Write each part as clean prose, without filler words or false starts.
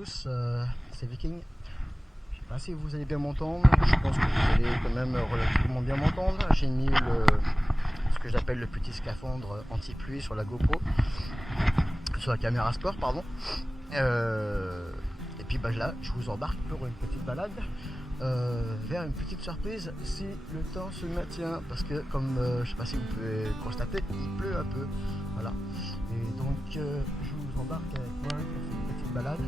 tous, c'est Viking. Je sais pas si vous allez bien m'entendre, je pense que vous allez quand même relativement bien m'entendre. J'ai mis ce que j'appelle le petit scaphandre anti-pluie sur la GoPro, sur la caméra sport, pardon. Et puis là, je vous embarque pour une petite balade vers une petite surprise si le temps se maintient, parce que comme je sais pas si vous pouvez constater, il pleut un peu, voilà. Et donc je vous embarque avec moi pour cette petite balade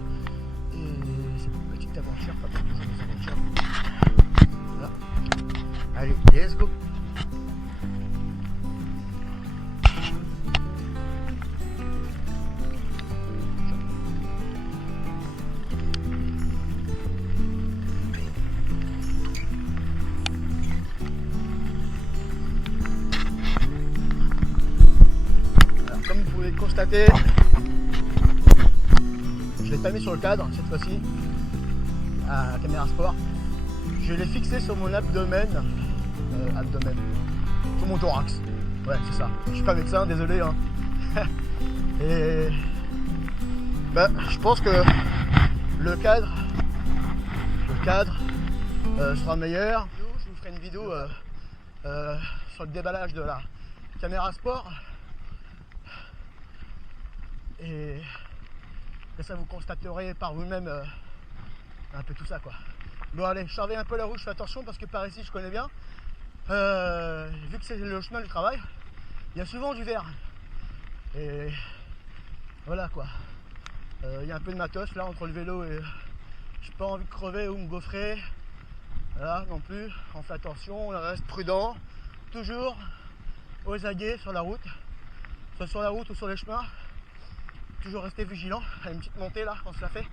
et cette petite aventure, pas toujours des aventures. Voilà. Allez, let's go. Comme vous pouvez le constater, je ne l'ai pas mis sur le cadre cette fois-ci, à la caméra sport. Je l'ai fixé sur mon abdomen, sur mon thorax. Ouais, c'est ça. Je suis pas médecin, désolé. Hein. Et je pense que le cadre sera meilleur. Je vous ferai une vidéo sur le déballage de la caméra sport. Et ça vous constaterez par vous-même un peu tout ça, quoi. Bon allez, je surveille un peu la route, je fais attention parce que par ici je connais bien. Vu que c'est le chemin du travail, il y a souvent du verre. Et voilà quoi. Il y a un peu de matos là entre le vélo et j'ai pas envie de crever ou me gaufrer. Voilà non plus, on fait attention, on reste prudent, toujours aux aguets sur la route, soit sur la route ou sur les chemins. Toujours rester vigilant. Il y a une petite montée là, on se la fait.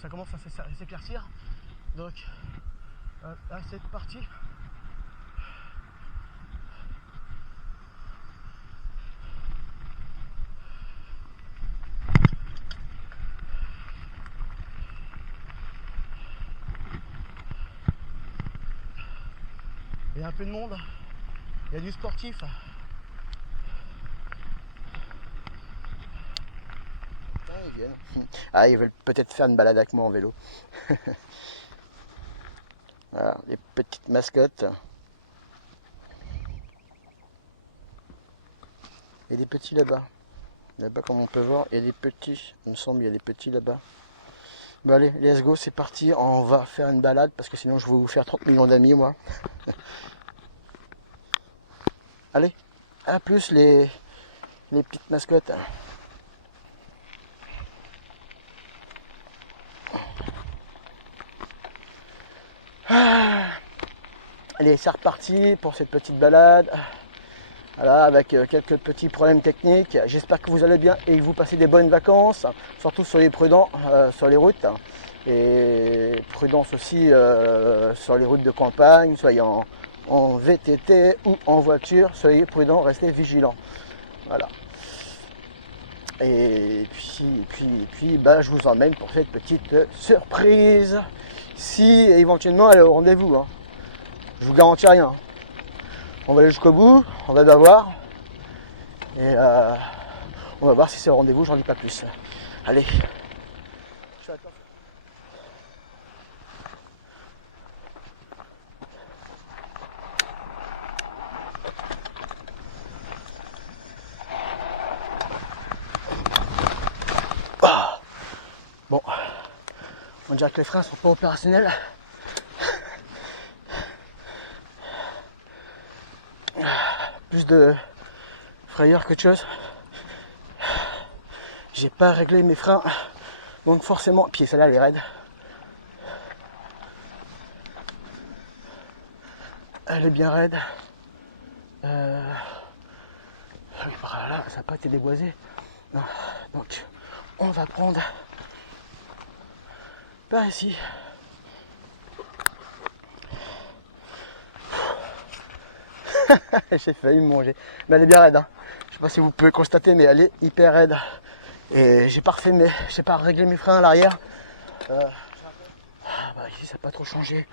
Ça commence à s'éclaircir. Donc là c'est parti. Il y a un peu de monde. Il y a du sportif. Ils viennent. Ah, ils veulent peut-être faire une balade avec moi en vélo. Voilà, les petites mascottes. Et des petits là-bas. Là-bas, comme on peut voir, il y a des petits. Il me semble il y a des petits là-bas. Bon allez, let's go, c'est parti. On va faire une balade parce que sinon je vais vous faire 30 millions d'amis, moi. Allez, à plus les petites mascottes. Allez, c'est reparti pour cette petite balade. Voilà, avec quelques petits problèmes techniques. J'espère que vous allez bien et que vous passez des bonnes vacances. Surtout soyez prudents sur les routes. Et prudence aussi sur les routes de campagne, soyez en VTT ou en voiture. Soyez prudents, restez vigilants. Voilà. Et puis je vous emmène pour cette petite surprise. Si éventuellement elle est au rendez-vous. Hein. Je vous garantis rien. On va aller jusqu'au bout, on va bien voir. Et on va voir si c'est au rendez-vous, j'en dis pas plus. Allez. Bon, on dirait que les freins sont pas opérationnels. Plus de frayeur que de chose. J'ai pas réglé mes freins, donc forcément, puis celle-là elle est raide. Elle est bien raide. Là, ça n'a pas été déboisé. Non. Donc, on va prendre par ici. J'ai failli me manger. Mais elle est bien raide. Hein. Je sais pas si vous pouvez constater, mais elle est hyper raide. Et j'ai pas réglé mes freins à l'arrière. Ici ça n'a pas trop changé.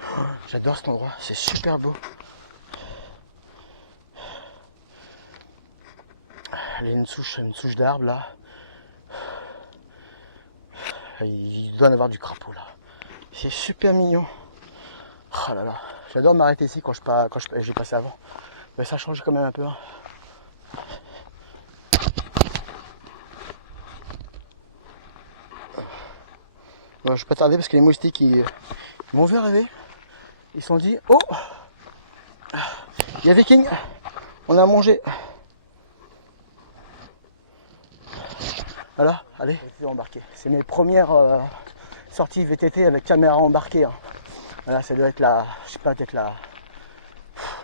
J'adore cet endroit, c'est super beau. Elle est une souche d'arbre là. Il doit en avoir du crapaud là. C'est super mignon. Oh là là, j'adore m'arrêter ici quand j'ai passé avant. Mais ça change quand même un peu. Hein. Bon, je vais pas tarder parce que les moustiques ils m'ont vu arriver. Ils se sont dit, oh, il y a Viking, on a mangé. Voilà, allez, embarqué. C'est mes premières sorties VTT avec caméra embarquée. Hein. Voilà, ça doit être la, je sais pas, peut-être la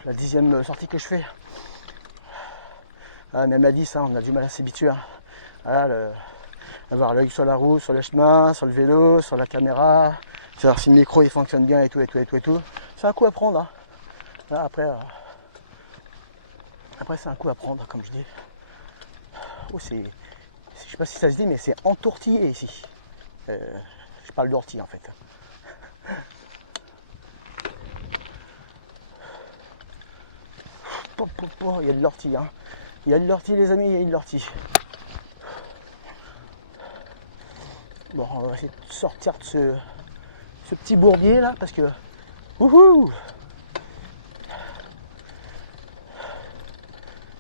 10e sortie que je fais. Ah, même à 10, hein, on a du mal à s'habituer. Hein. Voilà, avoir l'œil sur la route, sur les chemins, sur le vélo, sur la caméra, savoir si le micro il fonctionne bien et tout. C'est un coup à prendre. Hein. Voilà, après c'est un coup à prendre, comme je dis. Oh, je sais pas si ça se dit, mais c'est entortillé ici. Je parle d'ortie en fait. Il y a de l'ortie, hein. Il y a de l'ortie les amis, il y a de l'ortie. Bon, on va essayer de sortir de ce petit bourbier là, parce que... Wouhou!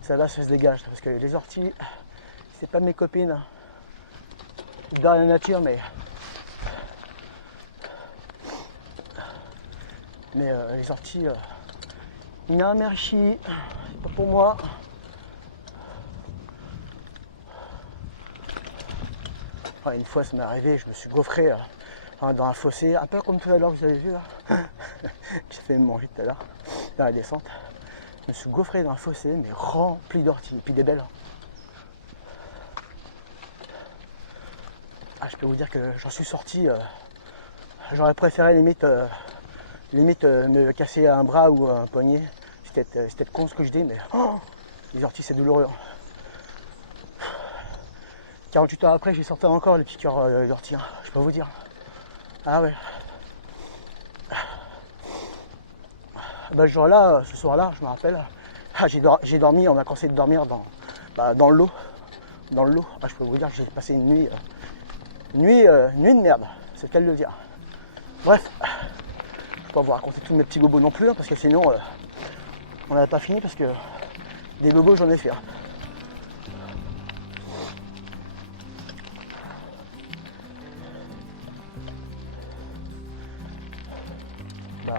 Ça se dégage, parce que les orties, c'est pas mes copines. Dans la nature, mais les orties, non merci, c'est pas pour moi. Enfin, une fois ça m'est arrivé, je me suis gaufré dans un fossé, un peu comme tout à l'heure que vous avez vu là. J'ai fait manger tout à l'heure dans la descente. Je me suis gaufré dans un fossé, mais rempli d'orties, et puis des belles. Ah, je peux vous dire que j'en suis sorti. J'aurais préféré limite me casser un bras ou un poignet. C'est peut-être con ce que je dis, mais les orties c'est douloureux. 48 heures après, j'ai sorti encore les piqûres d'orties, hein, je peux vous dire. Ah ouais. Bah, ce jour-là, ce soir-là, je me rappelle, j'ai dormi, on m'a conseillé de dormir dans l'eau. Dans l'eau. Ah, je peux vous dire que j'ai passé une nuit de merde, c'est le cas de le dire. Bref, je ne vais pas vous raconter tous mes petits bobos non plus, hein, parce que sinon, on n'avait pas fini, parce que des bobos, j'en ai fait. Hein. Bah,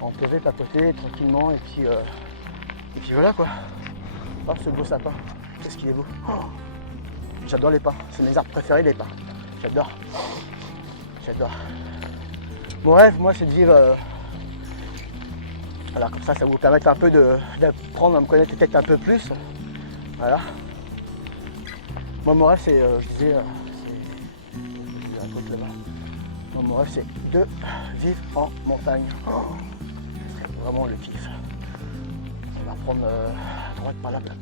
on pouvait papoter tranquillement, et puis voilà quoi. Oh, ce beau sapin, qu'est-ce qu'il est beau. Oh, j'adore les pins, c'est mes arbres préférés, les pins. J'adore. Mon rêve, moi, c'est de vivre... voilà, comme ça vous permet un peu d'apprendre à me connaître peut-être un peu plus. Voilà. Moi, mon rêve, c'est... je disais... c'est un truc là-bas. Moi, mon rêve, c'est de vivre en montagne. Oh, c'est vraiment le kiff. On va prendre à droite par la route.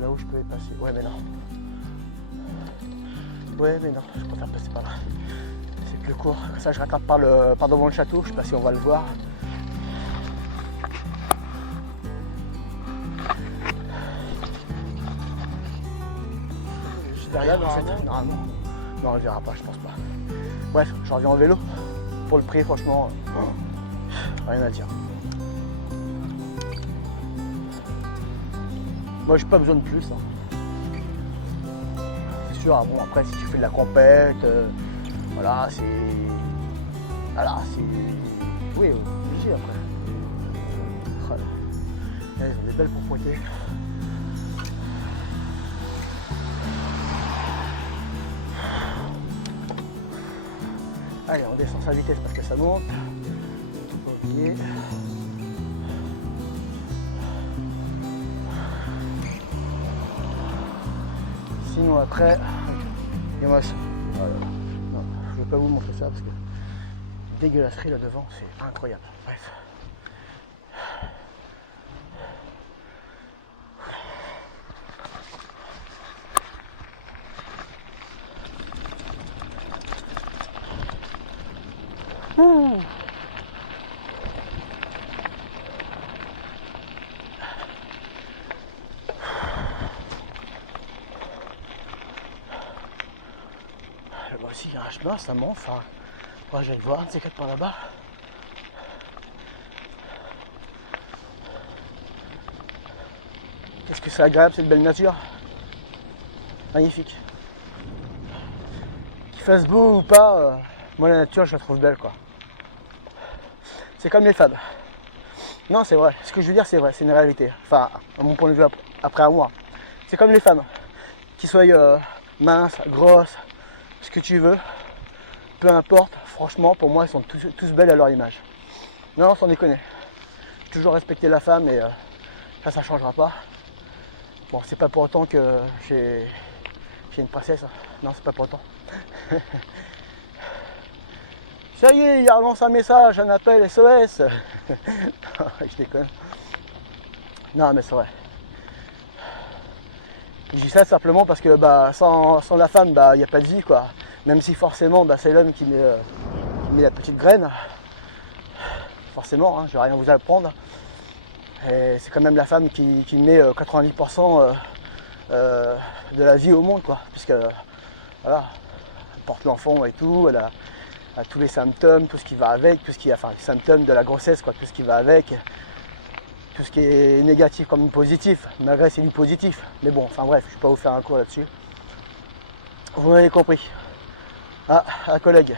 Là où je peux passer. Ouais, mais non. Je préfère passer par là. C'est plus court. Ça, je rattrape par devant le château. Je sais pas si on va le voir. Juste derrière, normalement. Non, on le verra pas, je pense pas. Bref, je reviens en vélo. Pour le prix, franchement, rien à dire. Moi, j'ai pas besoin de plus. Hein. Sûr, bon après si tu fais de la compète, voilà c'est oui obligé après. Voilà. Là, ils ont des belles propretés. Allez, on descend sa vitesse parce que ça monte. Ok. Sinon après, et moi, voilà. Non, je ne vais pas vous montrer ça parce que dégueulasserie là devant, c'est incroyable. Bref. chemin, ça monte, enfin, moi j'allais voir un de ces quatre par là-bas. Qu'est-ce que c'est agréable cette belle nature. Magnifique. Qu'il fasse beau ou pas, moi la nature je la trouve belle quoi. C'est comme les femmes. Non c'est vrai, ce que je veux dire c'est vrai, c'est une réalité. Enfin, à mon point de vue après à moi. C'est comme les femmes. Qu'ils soient minces, grosses, ce que tu veux, peu importe, franchement pour moi ils sont tous belles à leur image. Non, sans déconner. Toujours respecter la femme et ça changera pas. Bon, c'est pas pour autant que j'ai une princesse. Non, c'est pas pour autant. Ça y est, il a relancé un message, un appel SOS. Je déconne. Non, mais c'est vrai. Je dis ça simplement parce que sans la femme, il n'y a pas de vie, quoi. Même si forcément, c'est l'homme qui met la petite graine. Forcément, hein, je vais rien vous apprendre. Et c'est quand même la femme qui met 90% de la vie au monde, quoi. Puisque, voilà, elle porte l'enfant et tout, elle a tous les symptômes, tout ce qui va avec, tout ce qui, enfin, les symptômes de la grossesse, quoi, tout ce qui va avec. Tout ce qui est négatif comme positif, malgré c'est du positif. Mais bon, enfin bref, je ne vais pas vous faire un cours là-dessus. Vous m'avez compris. Ah, un collègue.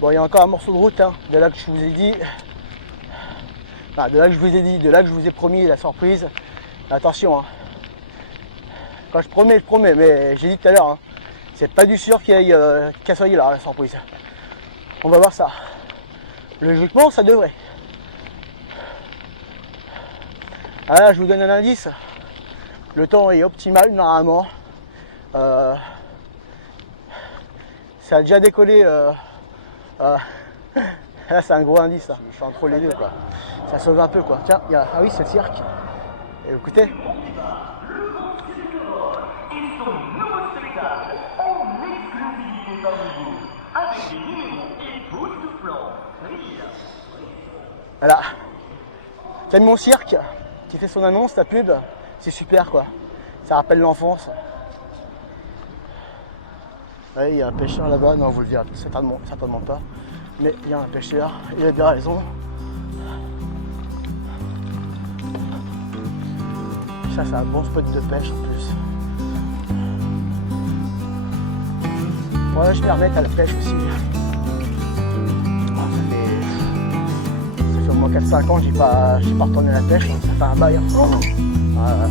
Bon, il y a encore un morceau de route, hein, de là que je vous ai dit. Enfin, de là que je vous ai promis la surprise. Attention, hein. Quand je promets, mais j'ai dit tout à l'heure, hein, c'est pas du sûr qu'elle soit là, la surprise. On va voir ça. Logiquement, ça devrait. Ah là, je vous donne un indice. Le temps est optimal, normalement. Ça a déjà décollé. Là, c'est un gros indice, là. Je suis entre les deux, quoi. Ça sauve un peu, quoi. Tiens, ah oui, c'est le cirque. Et écoutez. Voilà. Camion Cirque qui fait son annonce, la pub, c'est super quoi. Ça rappelle l'enfance. Ouais, il y a un pêcheur là-bas, non vous le verrez certainement pas. Mais il y a un pêcheur, il a bien raison. Ça c'est un bon spot de pêche en plus. Faudrait que je m'y remette à la pêche aussi. Ça fait au moins 4-5 ans que j'ai pas retourné à la pêche, ça fait un bail. Hein. Voilà.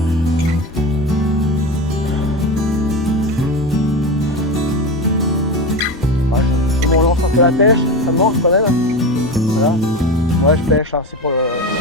Je me relance un peu la pêche, ça me manque quand même. Voilà. Ouais je pêche, hein, c'est pour le.